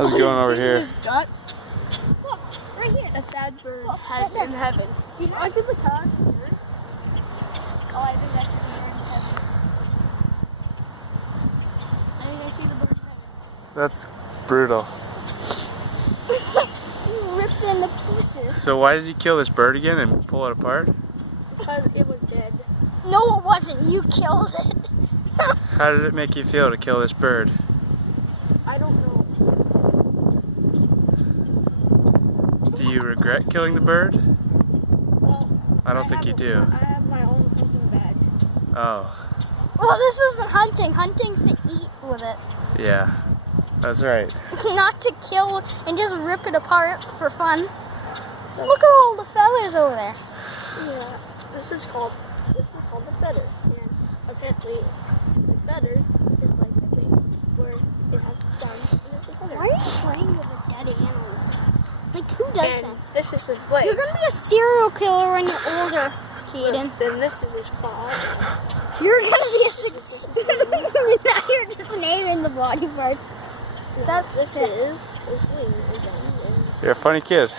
How's it going over here? His guts. Look, right here. A sad bird Look, has right in there. heaven. See that? Aren't you the cause? Oh, I think that's the bird in heaven. I think I see the bird in heaven. That's brutal. You ripped it into pieces. So why did you kill this bird again and pull it apart? Because it was dead. No, it wasn't. You killed it. How did it make you feel to kill this bird? I don't know. Do you regret killing the bird? Well, I don't think you do. I have my own hunting badge. Oh, Well, this isn't hunting. Hunting's to eat with it. yeah. That's right. Not to kill and just rip it apart for fun. Look at all the feathers over there. Yeah, this is called the feather. And apparently, the feather is like the thing where it has a stem and it's a feather. Why are you playing with a dead animal? Like, who does And that? this is his leg. You're gonna be a serial killer when you're older, Caden. Then this is his claw. You're gonna be a This is his wing. now you're just naming the body parts. That's This it. is his wing again. And You're a funny kid.